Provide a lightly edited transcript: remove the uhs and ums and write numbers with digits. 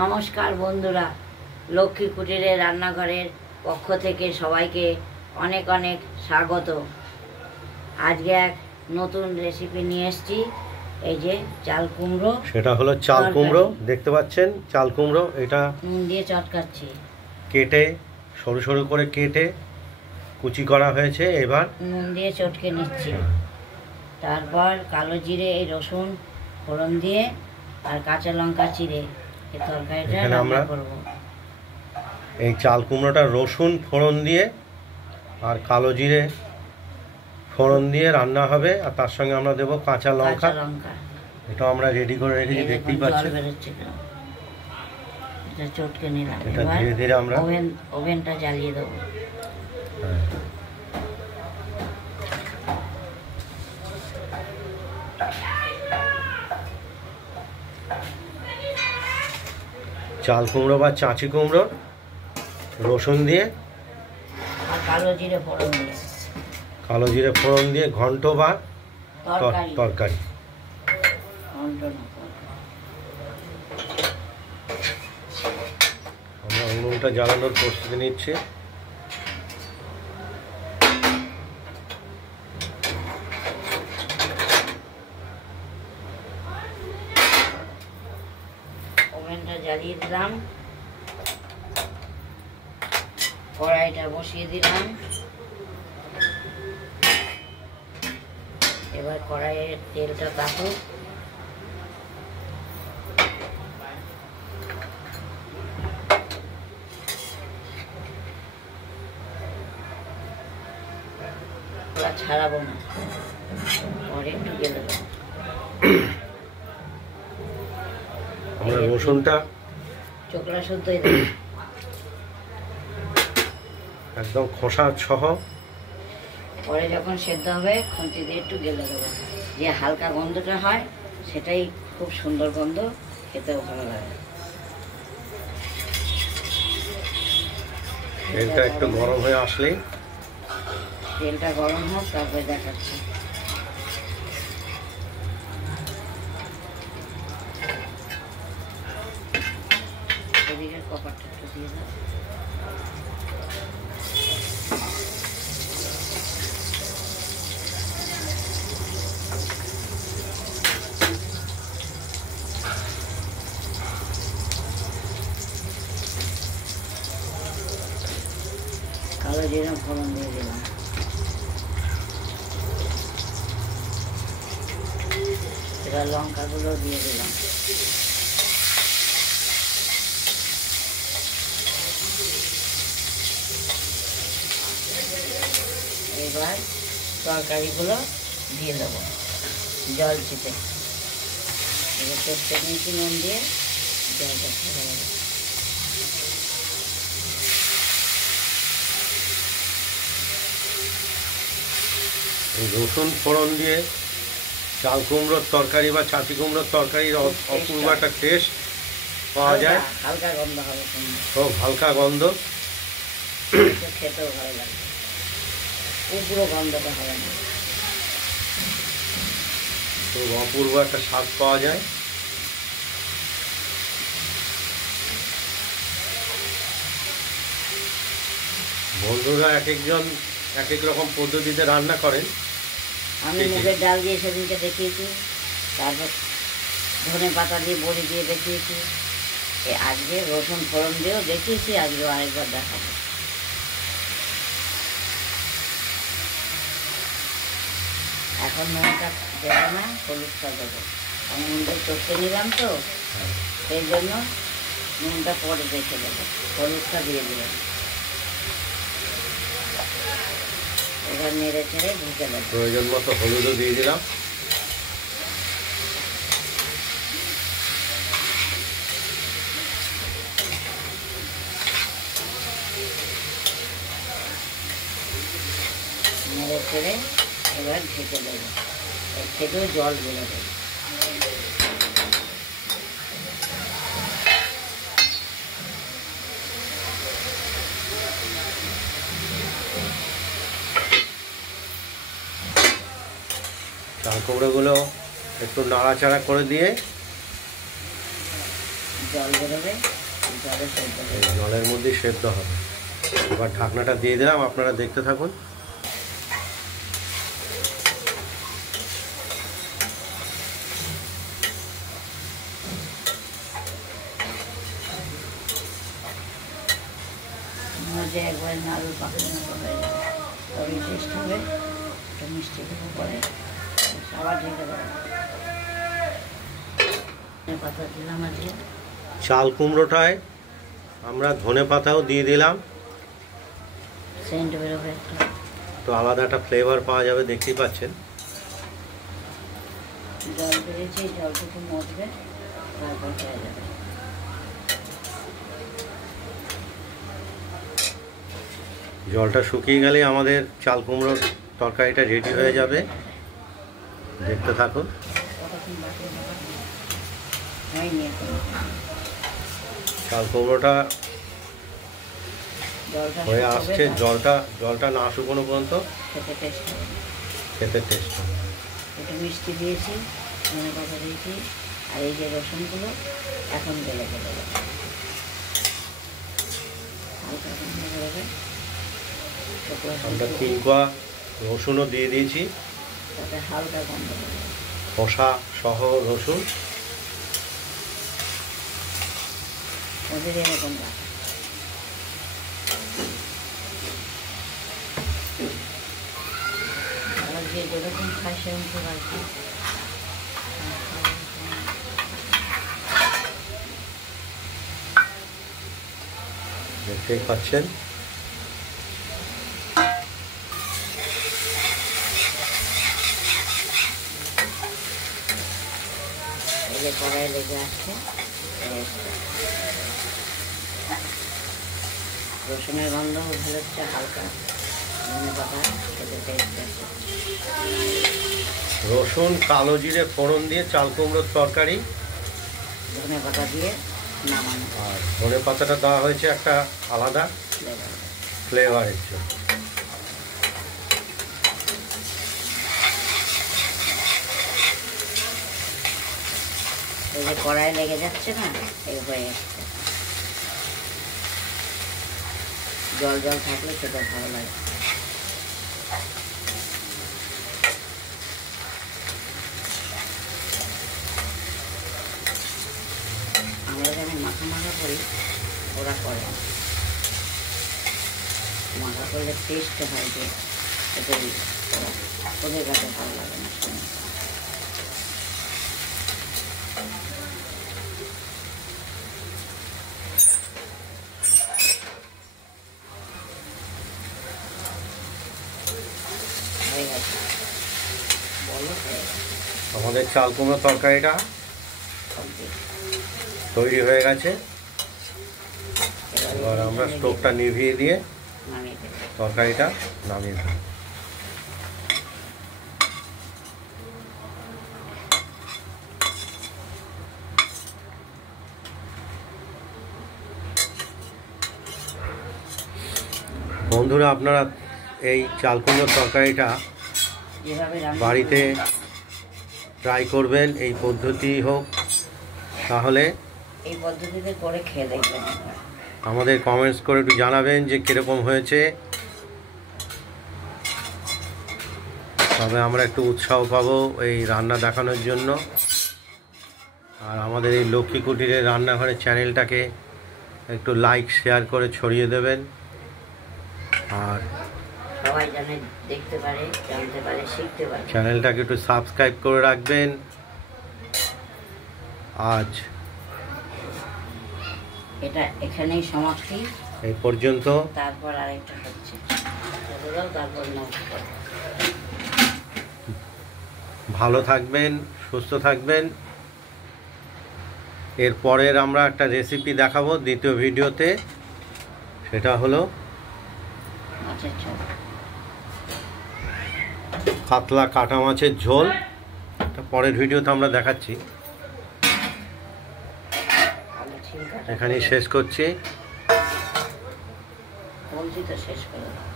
নমস্কার বন্ধুরা, লক্ষ্মী কুটিরের রান্নাঘরের পক্ষ থেকে সবাইকে অনেক অনেক স্বাগত। আজকে এক নতুন রেসিপি নিয়ে এসেছি। এই যে চাল কুমড়ো, সেটা হলো চাল কুমড়ো। দেখতে পাচ্ছেন চাল কুমড়ো, এটা নুন দিয়ে চটকাচ্ছি। কেটে সরু সরু করে কেটে কুচি করা হয়েছে, এবার নুন দিয়ে চটকে নিচ্ছি। তারপর কালো জিরে, এই রসুন ফোড়ন দিয়ে আর কাঁচা লঙ্কা চিড়ে এই তরকারিটা রান্না করব। এই চাল কুমড়োটা রসুন ফোড়ন দিয়ে আর কালো জিরে ফোড়ন দিয়ে রান্না হবে, আর তার সঙ্গে আমরা দেবো কাঁচা লঙ্কা। এটা আমরা রেডি করে রেখেছি, দেখতেই পাচ্ছেন। এটা চটকে নিলাম। এটা ধীরে ধীরে আমরা ওভেনটা জ্বালিয়ে দেবো। চাল কুমড়ো বা চাঁচি কুমড়ো রসুন দিয়ে আর কালো জিরে ফোড়ন দিয়ে ঘন্ট বা তরকারি। আমরা উনুনটা জ্বালানোর প্রস্তুতি নিচ্ছি। ওভেনটা জ্বালিয়ে দিলাম, কড়াইটা বসিয়ে দিলাম। এবার কড়াইয়ের তেলটা তাপুক। ছাড়াবো না, পরে একটু গেলে আমরা রসুনটা চোখলা শুদ্ধ একদম খোসা সহ, পরে যখন সেদ্ধ হবে খুন্তি দিয়ে একটু গেলে দেবো। যে হালকা গন্ধটা হয় সেটাই খুব সুন্দর গন্ধ, খেতেও ভালো লাগে। তেলটা একটু গরম হয়ে আসলেই, তেলটা গরম হোক, তারপরে দেখাচ্ছি। এদিকের কপারটা একটু দিয়ে দাও। কালো জিরে ফোড়ন দিয়ে দিলাম। এবার লঙ্কাগুলো দিয়ে দিলাম। এবার তরকারিগুলো দিয়ে দেবো জল চিপে। এবার চটকে নিয়েছি নুন দিয়ে, জলটা ছেড়ে দেবো। রসুন ফোড়ন দিয়ে চাল কুমড়োর তরকারি বা চাঁচি কুমড়োর তরকারির অপূর্ব একটা টেস্ট পাওয়া যায়। হালকা গন্ধ হবে, খুব হালকা গন্ধ, খেতেও ভালো লাগে। পুরো গন্ধটা হবে না, খুব অপূর্ব একটা স্বাদ পাওয়া যায়। বন্ধুরা এক একজন এক এক রকম পদ্ধতিতে রান্না করেন। আমি মুগের ডাল দিয়ে সেদিনকে দেখিয়েছি, তারপর ধনে পাতা দিয়ে বড়ি দিয়ে দেখিয়েছি, আজকে রসুন ফোড়ন দিয়েও দেখিয়েছি, আজকেও আরেকবার দেখাবো। এখন নুনটা দেবো না, হলুদটা দেবো। আমি নুনটা চটকে নিলাম তো, সেই জন্য নুনটা পরে দেখে দেবো। হলুদটা দিয়ে দিলাম। এবার নেড়ে চেড়ে ঢুকে দেবো। প্রয়োজন মতো হলুদও দিয়ে দিলাম। নেড়ে চেড়ে এবার ঢেকে দেবো। এর থেকেও জল বেরো দেবো। চাল কুমড়োগুলো একটু নাড়াচাড়া করে দিয়ে জল বেরোবে, জলে সেদ্ধ হবে। জলের মধ্যে সেদ্ধ হবে। এবার ঢাকনাটা দিয়ে দিলাম, আপনারা দেখতে থাকুন। মধ্যে একবার নাড়ু পাখির মতো হয়ে যাবে, তবে টেস্ট হবে। একটু মিষ্টি দেবো পরে, আবার ঢেকে দেবো। পাতা দিলাম আজকে। চাল কুমড়োটায় আমরা ধনে পাতাও দিয়ে দিলাম, সেন্ট বেরোবে একটা, তো আলাদা একটা ফ্লেভার পাওয়া যাবে, দেখতেই পাচ্ছেন। জল বেরিয়েছে, জলটুকু মজবে, তারপর হয়ে যাবে। জলটা শুকিয়ে গেলে আমাদের চাল কুমড়োর তরকারিটা রেডি হয়ে যাবে, দেখতে থাকুন। কতক্ষণ বাকি হয়নি এখন, চাল কুমড়োটা জলটা হয়ে শুকোবে, আসছে। জলটা না শুকনো পর্যন্ত খেতে টেস্ট হবে। খেতে টেস্ট হবে। একটু মিষ্টি দিয়েছি, ধনে পাতা দিয়েছি, আর এই যে রসুনগুলো এখন গেলে দেবো, হালকা গন্ধ বেরোবে। আমরা 3 কোয়া রসুনও দিয়ে দিয়েছি, তাতে হালকা গন্ধ বেরোবে। খোসা সহ রসুন। ওদের এরকম রাখা, আবার যে যেরকম খায় সেরকম তো রাখবে। দেখতেই পাচ্ছেন। এই যে কড়াই লেগে আসছে, রসুনের গন্ধ ভেলোচ্ছে, হালকা ধনে পাতা, খেতে টেস্ট আছে। রসুন কালো জিরে ফোড়ন দিয়ে চাল কুমড়োর তরকারি, ধনে পাতা দিয়ে নামানো আর ধনে পাতাটা দেওয়া হয়েছে একটা আলাদা ফ্লেভার। ফ্লেভারের জন্য। এই যে কড়াই লেগে যাচ্ছে না, এই হয়ে আসছে। জল জল থাকলে খেতে ভালো লাগে। আমরা যেমন মাখা মাখা করি, ওরা করে না। মাখা করলে টেস্ট হয়, যে এটাই ওদের কাছে ভালো লাগে না শুনে। হয়ে গেছে, বলো হয়ে গেছে, আমাদের চাল কুমড়ো তরকারিটা complete। তৈরি হয়ে গেছে। এবার আমরা স্টোভটা নিভিয়ে দিয়ে নামিয়ে দেবো। তরকারিটা নামিয়ে দেব। বন্ধুরা, আপনারা এই চাল কুমড়োর তরকারিটা যেভাবে রান্না বাড়িতে ট্রাই করবেন, এই পদ্ধতি হোক, তাহলে এই পদ্ধতিতে করে খেয়ে দেখবেন। আমাদের কমেন্টস করে একটু জানাবেন যে কীরকম হয়েছে, তবে আমরা একটু উৎসাহ পাবো এই রান্না দেখানোর জন্য। আর আমাদের এই লক্ষ্মী কুটিরের রান্নাঘরের চ্যানেলটাকে একটু লাইক শেয়ার করে ছড়িয়ে দেবেন, আর সবাই জানে, দেখতে পারে, জানতে পারে, শিখতে পারে। চ্যানেলটাকে একটু সাবস্ক্রাইব করে রাখবেন। আজ এটা এখানেই সমাপ্তি, এই পর্যন্ত। তারপর আরেকটা হচ্ছে, তারপর নমস্কার। ভালো থাকবেন, সুস্থ থাকবেন। এরপরের আমরা একটা রেসিপি দেখাবো দ্বিতীয় ভিডিওতে, সেটা হলো মাছের ঝোল, কাতলা কাটা মাছের ঝোল। এটা পরের ভিডিওতে আমরা দেখাচ্ছি। আলু ছিলকা এখানেই শেষ করছি। বলছি তো, শেষ করে দাও।